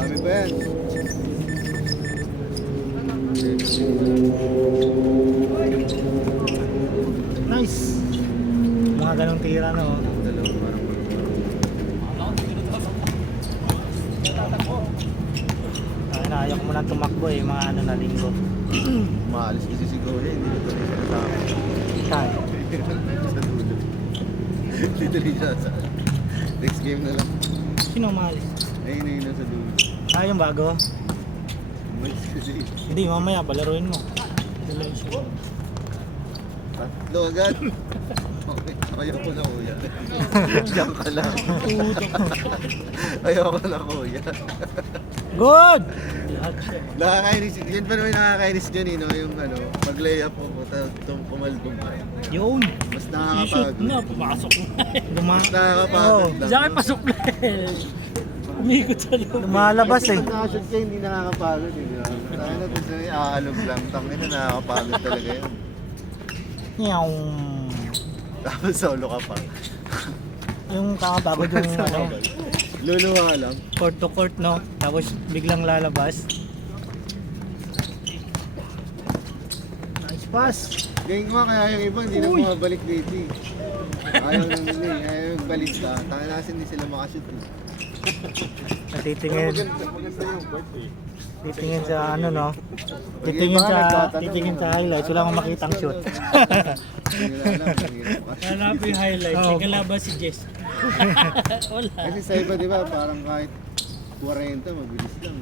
Dami pa yan. Nice. Mga ganong tira na oh. Dalawang parang Ayaw ko muna tumakbo eh, mga ano na linggo. maalis kasi si Goya, hindi na tuloy siya kasama. Saan? Sa dulo. Hindi tuloy siya sa next game na lang. Sino umalis? Ayun na yun sa dulo. Ah, yung bago? Umalis kasi. Hindi, mamaya palaruin mo. Tuloy siya. Tatlo agad. Okay, ayoko na kuya. Diyan ka lang. Ayoko na kuya. Good! Nakakainis. Yan pa naman nakakainis dyan no? Yung ano, pag-layup po po, itong pumalbog ka. Yun! Mas I-shoot nakakapagod. na, pumasok na. Mas nakakapagod lang. Sa akin pasok na eh. Umikot sa loob. Lumalabas Kasi eh. pag nakashoot ka, hindi nakakapagod. Tayo na ito sa'yo, aalog lang. Tangin na nakakapagod talaga yun. Yaw. Tapos solo ka pa. Yung kakapagod yung ano, Luluwa lang. court to court no? Tapos biglang lalabas. Nice pass! Ganyan nga kaya yung iba hindi na bumabalik dito eh. Ayaw nang nila eh. Ayaw yung balista. Tayo na kasi hindi sila makashoot eh. Natitingin. Maganda yung court eh. Titingin sa ano no? Pag iba ka nagtatanong, Titingin sa highlights. Wala akong makitang shoot. Hindi nila alam. Mahirap pa. Hanapin yung highlights. Oo. May kalabas si Jess. Wala. Kasi sa iba di ba parang kahit 40 mabilis lang.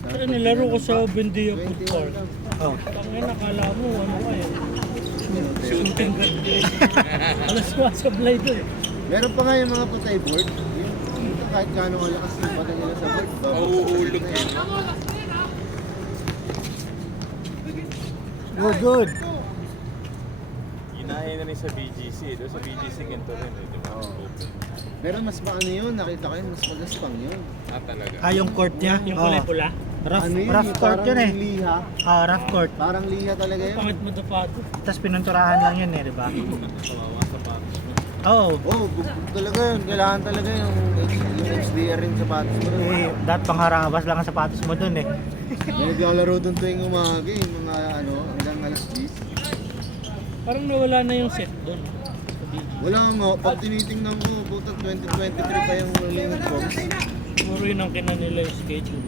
Pero nilaro ko sa Bendia 21 Food Court. lang. Oh. Tangin, nakala mo ano ka eh. Shooting guard din. Alas ko sa blade eh. Meron pa nga yung mga patay board. Yung kahit kano kalakas yung patay nila sa board. Mauulog eh. Good, good. Ginaya na rin sa BGC. Doon sa BGC ganito rin. Di ba? Oo. Pero mas paano yun? Nakita ko yun, mas magaspang yun. Ah, talaga. Ah, yung court niya? Yung Oh. kulay pula. Rough, Ano yun? rough court yun eh. Liha. Ah, rough court. Parang liha talaga yun. Pangit mo dapato. Tapos pinanturahan lang yun eh, di ba? Kawawa sa patos mo. Oo. Oo, bugbog talaga yun. Kailangan talaga yung XDR rin sa patos mo rin. Eh, dapat pangharabas lang ang sapatos mo dun eh. May naglalaro doon tuwing umaga yung mga ano, hanggang alas 10. Parang nawala na yung set doon. Sa BG. Wala mo, pag tinitingnan ko, puta 2023 pa yung huling box. Puro yun ang kina nila yung schedule.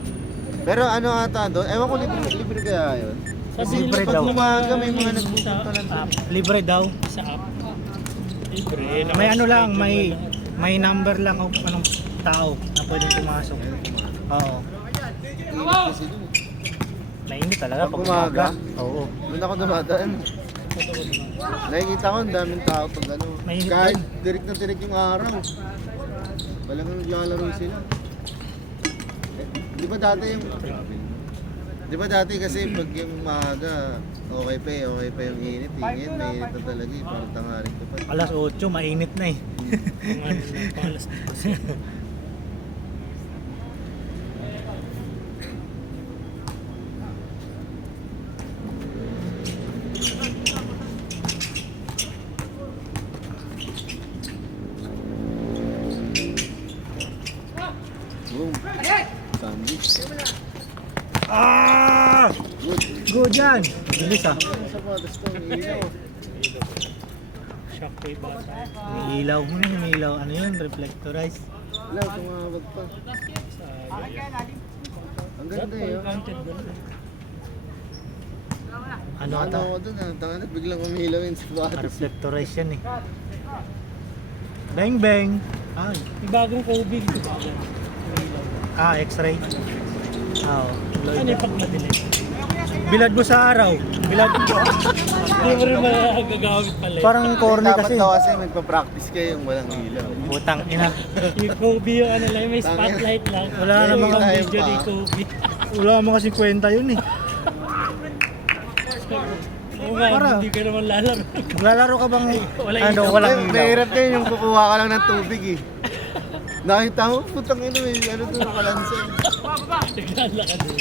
Pero ano ata doon, ewan ko libre kaya yun. Sabi Libre nila pag daw. Umaga may mga sa nagpupunta lang doon. app. Libre daw. Sa app. Libre. May ano lang, Naka-schedule may na lang. may number lang o anong tao na pwedeng pumasok. Ayun, umaga. Oo. Init kasi doon. Mainit talaga Pag pag umaga? umaga. Oo. Doon ako dumadaan. Nakikita ko ang daming tao pag ano. Mainit Kahit doon. direct na direct yung araw. Talagang naglalaro sila. Di ba dati yung... Di ba dati kasi pag yung umaga, okay pa yung init. Ngayon, mainit na talaga eh. Parang tangaring ka pa. Alas 8, mainit na eh. Mga ano na, pangalas na kasi. Boom. Sandwich. Ah! Good. Good yan. Bilis ah. Ano sa patas ko? Ang ilaw. Shockwave ba tayo? May ilaw mo na, may ilaw. Ano yun? Reflectorized. Wala, tumawag pa. Ang ganda eh. Oh. Counted ba na? Ano ata? ako dun ah. Tangan biglang umilaw yun sa patas. Reflectorized yan eh. Bang bang. Ay. May bagong Kobe dito ba? Ah, x-ray. Ah, oh. Ano yung pag madilim? Bilad mo sa araw. Bilad mo. Hindi mo rin magagamit pala. Parang corny Dapat kasi. daw kasi magpa-practice kayo yung walang ilaw. Putang ina. Yung Kobe yung ano lang, may spotlight lang. Wala Yung namang mga time video pa. ni Kobe. Wala mo kasi kwenta yun eh. Oo nga, Para. hindi ka naman lalaro. Maglalaro ka bang Wala ano, ilaw. walang Ay, ilaw? mahirap kayo yung kukuha ka lang ng tubig eh. Nakita mo, putang ina eh. Ano to, nakalansan. Naglalakad doon.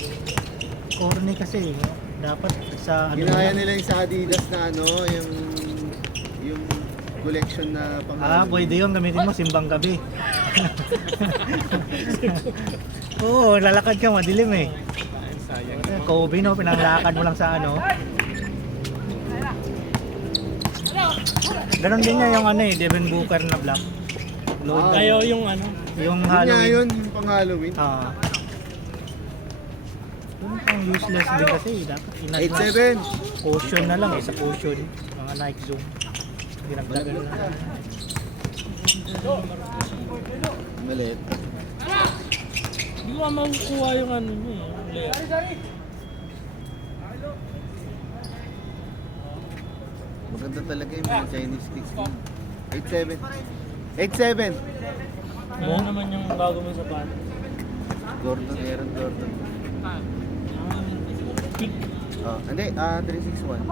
Corny kasi. No? Dapat sa ano. Ginaya nila yung sa Adidas na ano, yung collection na pang Ah, pwede yun. Gamitin mo simbang gabi. Oo, lalakad ka, madilim eh. Ay, sayang. Kobe no, pinanglakad mo lang sa ano. Ganon din niya yung ano eh, Devin Booker na black. Load Ah. na Ayaw yung ano. yung Yun nga Halloween. yun, yung pang Halloween. Yung pang useless din kasi, dapat inad 8-7. caution na lang eh, sa caution. Mga Nike Zoom. Pinagdagan na. Maliit. Hindi ko nga makukuha yung ano niya eh. Yung layer. Maganda talaga yung mga Chinese kicks. 8-7. 8-7. Ano naman yung bago mo sa bata? Gordon, Aaron Gordon. Pick. Oh, hindi, 361.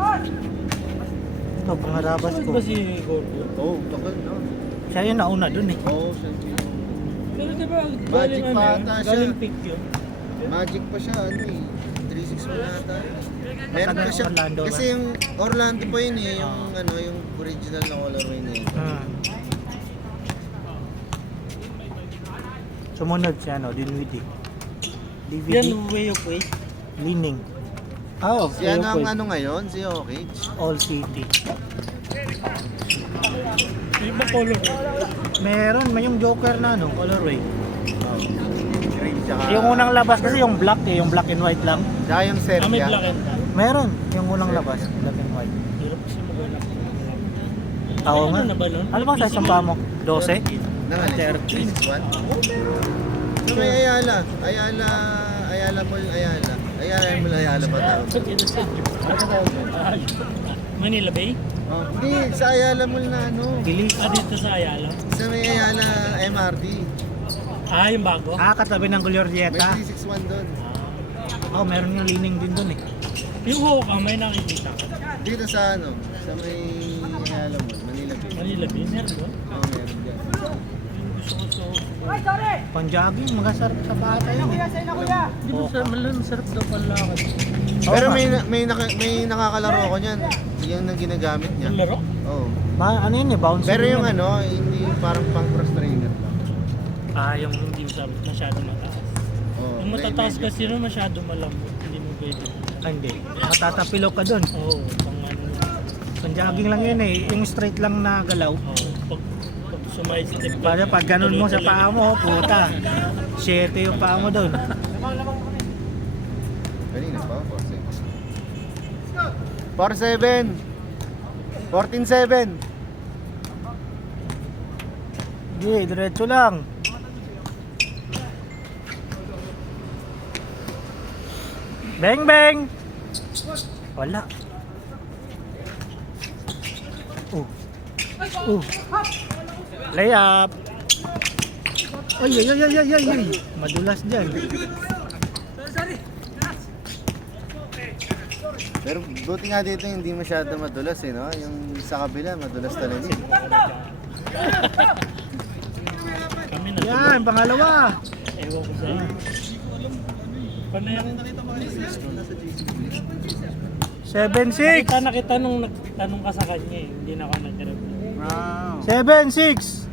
Ito, pangarabas Saan ko. ba si Gordo? Oh, bakal no. Siya yung nauna dun eh. Oh, siya yung Pero diba Magic galing ano pa yun? ata siya. Galing pick yun. Magic pa siya, ano eh. 361 ata. Meron pa siya. Orlando Kasi ba? yung Orlando pa yun eh. Yung ano, yung original na colorway na yun. Sumunod siya, no? Dinwiddie. DVD. Yan, way of way. Leaning. Oh, Si ano ang ano ngayon? Si Jokic? All City. Yung ba color? Meron, may yung Joker na ano, colorway. Oh. Green tsaka... Yung unang labas kasi yung black eh, yung black and white lang. Tsaka yung Ah, may Serbia. black and Meron, yung unang labas, black and white. Hirap kasi mag-alak. Tao nga. Ano na ba nun? Ano bang size ng paa mo? 12? Nang ano? 361? So may Ayala. Ayala Mall, Ayala. Ayala ba tawag? Manila Bay? Oh, hindi, sa Ayala Mall na ano. Bilis. Ah, dito sa Ayala. Sa may Ayala MRT. Ah, yung bago? Ah, katabi ng May Glorieta. 361 doon. Oh, meron yung leaning din dun eh. Yung Hoka, may nakikita ka. Dito sa ano, sa may Ayala Mall, Manila Bay. Manila Bay, meron ba? Oh, meron dyan. Yung gusto ko sa... Pang-jogging, magasarap sa bata yun eh. Di ba sa malang sarap daw palakad? Pero Oo nga. may nakakalaro ko niyan. Yung nang ginagamit niya. Yung laro? Oh. Ano yun eh, bouncy. Pero din yung yun. ano, hindi parang pang cross trainer lang. Ah, yung hindi masyado mataas. Oh, Yung matataas medyo- kasi nun masyado malambot. Hindi mo pwede. Ah, hindi. Matatapilok ka dun. Oo, pang ano. Pang-jogging lang yun eh. Yung straight lang na galaw. Oo, pag sumay-step ka. Para pag ganun mo sa paa mo, puta. 7 yung paa mo dun. Kanina pa, 4-7. 14-7. Hindi, diretso lang. Bang bang! Wala. Layup. Ay, ay, ay, ay, ay, ay, ay. Madulas dyan. Pero buti nga dito hindi masyado madulas eh, no? Yung sa kabila, madulas talaga. eh. Kami na. Yan, pangalawa. Ewan ko sa'yo. Panayang 7-6. nakita nung nagtanong ka sa kanya eh. Hindi na ako nag-reply. Wow. 7-6.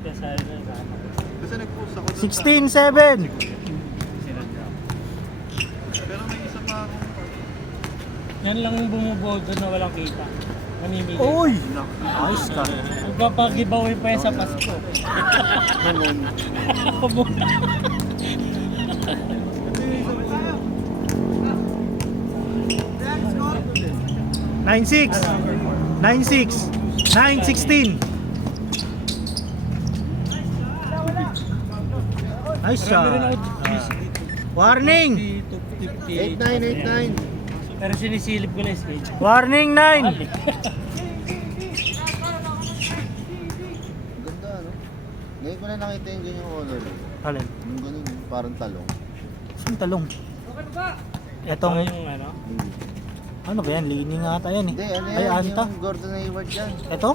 Kaya sabi na sa akin. Kasi nag-post ako 16-7. Yan lang yung bumubuo doon na walang kita. Mamimili. Uy! Ayos ka. Magpapag-giveaway pa yan sa Pasko. Nanon. 9-6. 9-6. 9-16. Nice shot. Warning! 8-9, 8-9. Pero sinisilip ko na yung stage. Warning 9. Ganda, no? Ngayon ko na nakita yung ganyang color. Alin? Yung ganun, parang talong. Saan talong? Etong, Yung ano? ano ba yan? Leaning ata yan eh. Hindi, ano Ay, yan? Anta. Yung Gordon Hayward yan. Ito?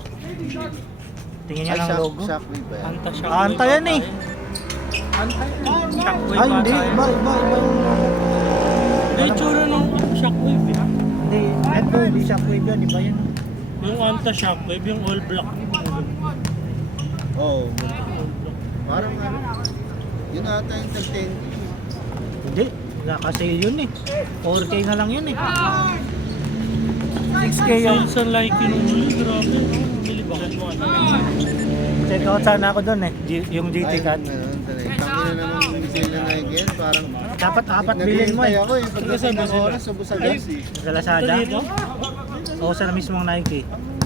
Tingin niya ng logo. Shockwave ba yan? Anta siya. Anta yan eh. Shockwave Ay, hindi. bata yun. Iba yung... Yung itsura ng shockwave eh. Hindi. Ito, hindi shockwave yan. Iba yan. Yung Anta shockwave, yung all black. Oo. Oh, parang ano. Yun ata yung tag 10K. Hindi, naka-sale yun eh. 4K na lang yun eh. 6K yung Sa like yung grabe. Bili ba? check out sana ako doon eh. Yung GT Cut. Tangin na naman yung sale na Nike yan. Parang Dapat apat bilhin mo eh. ako eh. Pagdating ng oras, ubos agad. Sa Lazada. O sa mismong Nike.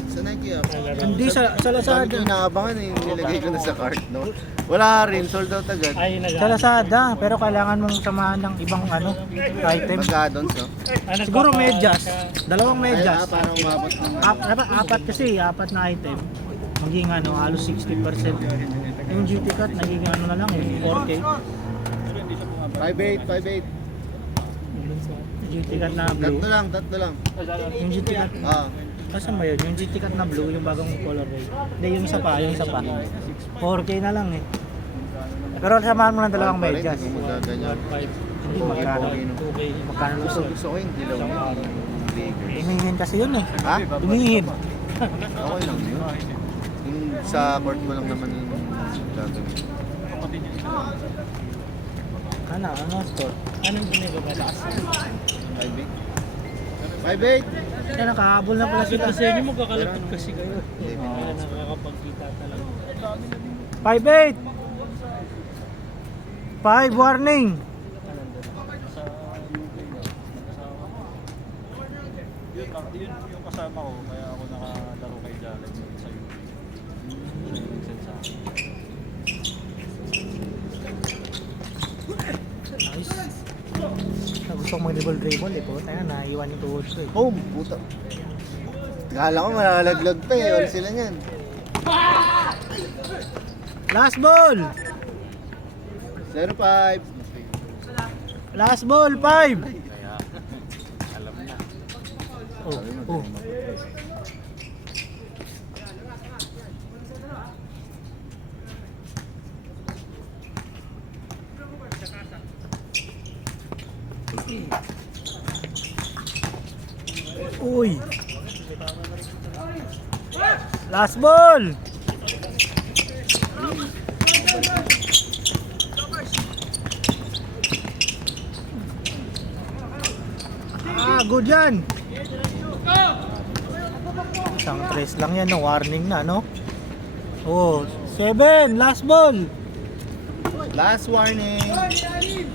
Sa Nike ako. Hindi sa Sabi ko Lazada. inaabangan eh. Nilagay ko na sa cart, no? Wala rin, sold out agad. Ay, Sa Lazada. Pero kailangan mong samahan ng ibang item. Magkadons, no? Siguro medyas. Dalawang medyas. Parang umabot ng Apat kasi, apat na item. Maging halos 60%. Yung GT Cut, nagiging na lang 4K. 5.8, 5.8. GT Cut na blue. Tatlo lang. Yung GT Cut, Ah, kasan ba yun? Yung GT Cut na blue, yung bagong colorway. Hindi, yung isa pa. 4K na lang eh. Pero samahan mo ng dalawang pa rin, medyas. hindi ko magaganyan. Hindi, magkano. Magkano Gusto ko yung dilaw niya. Lakers. Tumingin kasi yun eh. Ha? Tumingin. Okay lang yun. Yung sa court mo lang naman yung gagawin. Ano store? Anong ginagawa? 5.8. 5.8! Kaya nakahabol na pala Kasi sila. sa inyo magkakalapit kasi kayo. Ah, Nakakapagkita talaga. 5-8! 5 warning! Yun yung kasama ko, kaya ako nakalaro kay Jalen sa UK. Siya yung nag-send sa akin. Nice. Gusto kong mag-dribble eh po. Tayo naiwan yung tuhod ko eh. Boom! Puta. Kala ko malalaglag pa eh. Wala sila niyan. Last ball! 0.5. Last ball! 5! Kaya, alam na. Oh. Uy! Last ball! Good yan! Isang trace lang yan, no? Warning na, no? Oh, 7! Last ball! Last warning. Yun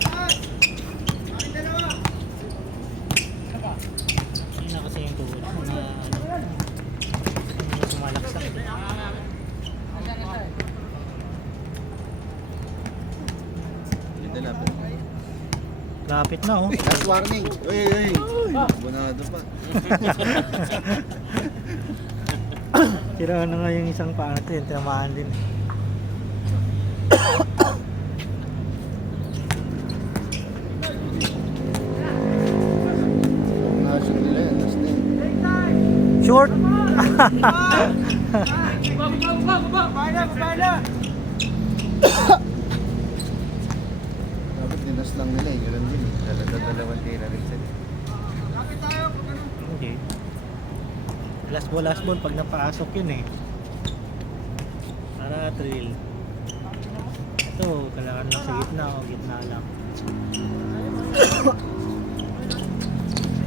na kasi yung tuhod ko na sumalaksak. Ganda lapit. Lapit na, oh. Last warning. Uy. Bunado pa. Tira na nga yung isang paa natin, tinamaan din. Combination nila yan. Last na yun. Short! Dapat dinas lang nila eh. Ganun din eh. Dalawang tira rin sila. Okay. Last ball pag napasok yun eh. Para thrill. Ito, kailangan lang sa gitna o gitna lang.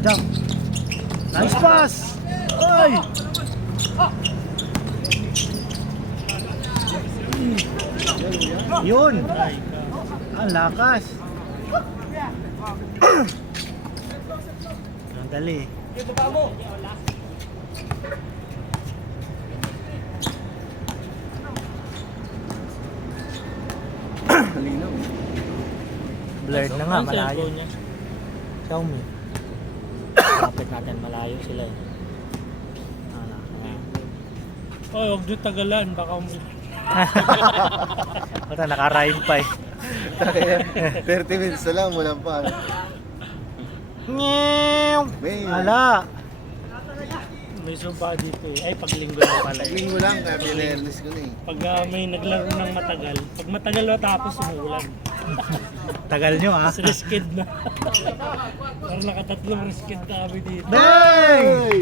Jump! Nice pass! Oy! Yun! Ang lakas! Ang dali. Malinaw. Blurred na nga, Ang malayo. cellphone niya. Xiaomi. Kapit natin, malayo sila eh. Oy, huwag nyo tagalan. Baka Basta naka-ride pa eh. 30 minutes na lang. Walang pa. Nyew! May- Ala! may sumpa dito eh. Ay, paglinggo na pala eh. Linggo lang. Kaya pinernis ko na eh. Pag may naglaro ng matagal, pag matagal matapos, umuulan. Tagal nyo ah. Mas risked na. Parang nakatatlong risked na kami dito. Bang!